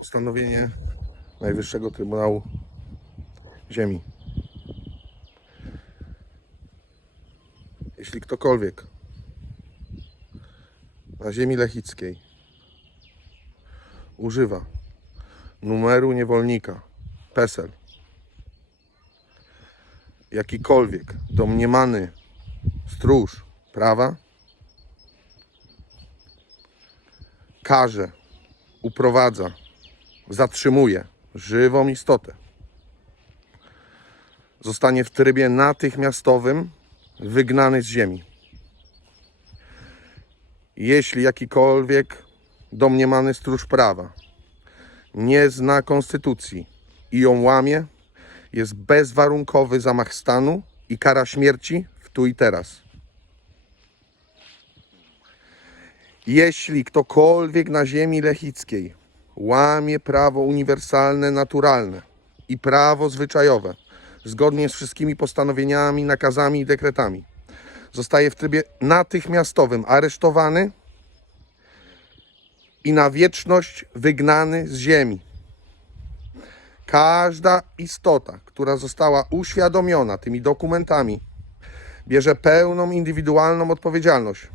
postanowienie Najwyższego Trybunału Ziemi. Jeśli ktokolwiek na ziemi lechickiej używa numeru niewolnika PESEL, jakikolwiek domniemany stróż prawa, karze, uprowadza, zatrzymuje żywą istotę, zostanie w trybie natychmiastowym wygnany z ziemi. Jeśli jakikolwiek domniemany stróż prawa nie zna konstytucji i ją łamie, jest bezwarunkowy zamach stanu i kara śmierci w tu i teraz. Jeśli ktokolwiek na ziemi lechickiej łamie prawo uniwersalne, naturalne i prawo zwyczajowe, zgodnie z wszystkimi postanowieniami, nakazami i dekretami, zostaje w trybie natychmiastowym aresztowany i na wieczność wygnany z ziemi. Każda istota, która została uświadomiona tymi dokumentami, bierze pełną indywidualną odpowiedzialność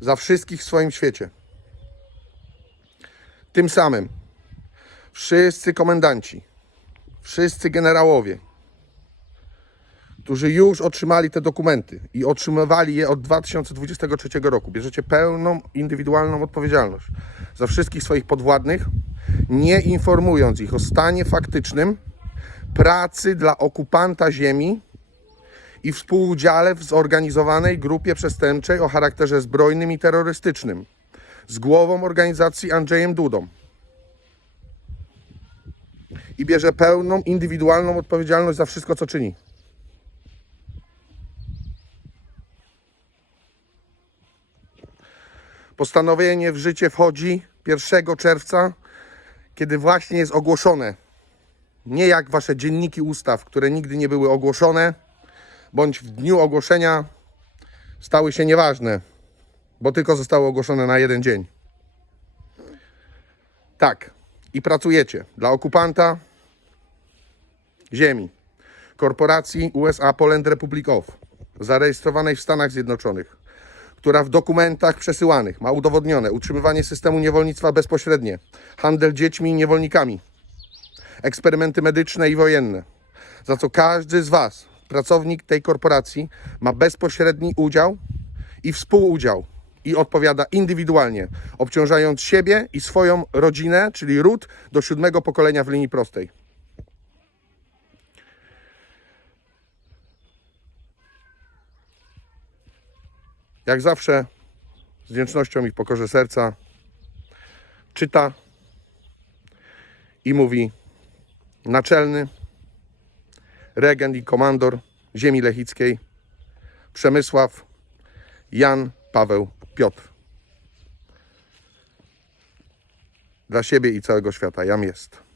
za wszystkich w swoim świecie. Tym samym. Wszyscy komendanci, wszyscy generałowie, którzy już otrzymali te dokumenty i otrzymywali je od 2023 roku, bierzecie pełną indywidualną odpowiedzialność za wszystkich swoich podwładnych, nie informując ich o stanie faktycznym pracy dla okupanta ziemi i współudziale w zorganizowanej grupie przestępczej o charakterze zbrojnym i terrorystycznym z głową organizacji Andrzejem Dudą. I bierze pełną indywidualną odpowiedzialność za wszystko, co czyni. Postanowienie w życie wchodzi 1 czerwca, kiedy właśnie jest ogłoszone. Nie jak wasze dzienniki ustaw, które nigdy nie były ogłoszone, bądź w dniu ogłoszenia stały się nieważne, bo tylko zostały ogłoszone na jeden dzień. Tak, i pracujecie dla okupanta ziemi, korporacji USA Poland Republic of, zarejestrowanej w Stanach Zjednoczonych, która w dokumentach przesyłanych ma udowodnione utrzymywanie systemu niewolnictwa bezpośrednie, handel dziećmi i niewolnikami, eksperymenty medyczne i wojenne, za co każdy z Was, pracownik tej korporacji, ma bezpośredni udział i współudział i odpowiada indywidualnie, obciążając siebie i swoją rodzinę, czyli ród, do siódmego pokolenia w linii prostej. Jak zawsze, z wdzięcznością i w pokorze serca, czyta i mówi naczelny regent i komandor ziemi lechickiej Przemysław Jan Paweł Piotr. Dla siebie i całego świata jam jest.